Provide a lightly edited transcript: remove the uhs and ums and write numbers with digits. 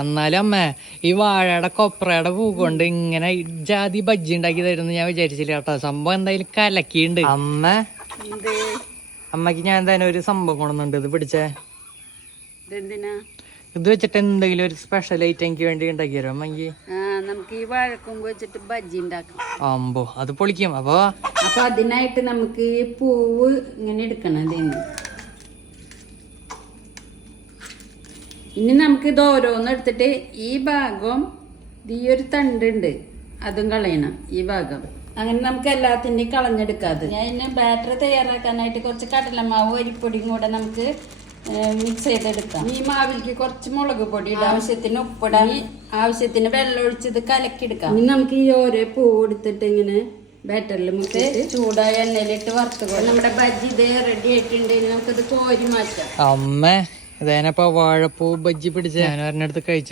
എന്നാലും അമ്മ ഈ വാഴയുടെ കൊപ്രയുടെ പൂ കൊണ്ട് ഇങ്ങനെ ജാതി ബജ്ജി ഉണ്ടാക്കി തരുന്നു ഞാൻ വിചാരിച്ചില്ല കേട്ടോ. സംഭവം എന്തായാലും കലക്കിണ്ട്. അമ്മക്ക് ഞാൻ എന്തായാലും ഒരു സംഭവം കൊണ്ടുണ്ട്. ഇത് പിടിച്ചേ. ഇത് വെച്ചിട്ട് എന്തെങ്കിലും ഒരു സ്പെഷ്യൽ ഐറ്റം എനിക്ക് വേണ്ടി ഉണ്ടാക്കിയോ അമ്മക്ക്? നമുക്ക് ഈ വാഴക്കൊമ്പ് വെച്ചിട്ട് ബജ്ജി ഉണ്ടാക്കാം. അമ്പോ അത് പൊളിക്കും. അപ്പൊ അതിനായിട്ട് നമുക്ക് ഈ പൂവ് ഇങ്ങനെ എടുക്കണം. ഇതിന് ഇനി നമുക്ക് ഇത് ഓരോന്ന് എടുത്തിട്ട് ഈ ഭാഗം ഈ ഒരു തണ്ടുണ്ട് അതും കളയണം. ഈ ഭാഗം അങ്ങനെ നമുക്ക് എല്ലാത്തിൻ്റെയും കളഞ്ഞെടുക്കാതെ. ഞാൻ ഇതിന് ബാറ്റർ തയ്യാറാക്കാനായിട്ട് കുറച്ച് കടലമാവും അരിപ്പൊടിയും കൂടെ നമുക്ക് മിക്സ് ചെയ്തെടുക്കാം. ഈ മാവിലേക്ക് കുറച്ച് മുളക് പൊടി ഇടാം, ആവശ്യത്തിന് ഉപ്പിടാം, ആവശ്യത്തിന് വെള്ളം ഒഴിച്ചത് കലക്കിയെടുക്കാം. ഇനി നമുക്ക് ഈ ഓരോ പൂ എടുത്തിട്ട് ഇങ്ങനെ ബാറ്ററിൽ മുക്കിട്ട് ചൂടായ എണ്ണയിലിട്ട് വറുത്തുകൊണ്ട് നമ്മുടെ ബജ്ജി ഇത് റെഡി ആയിട്ടുണ്ട്. നമുക്കിത് കോരി മാറ്റാം. അമ്മ ഇതേനപ്പോ വാഴപ്പൂ ബജ്ജി പിടിച്ച ഞാൻ ഒരെണ്ണടുത്ത് കഴിച്ചു.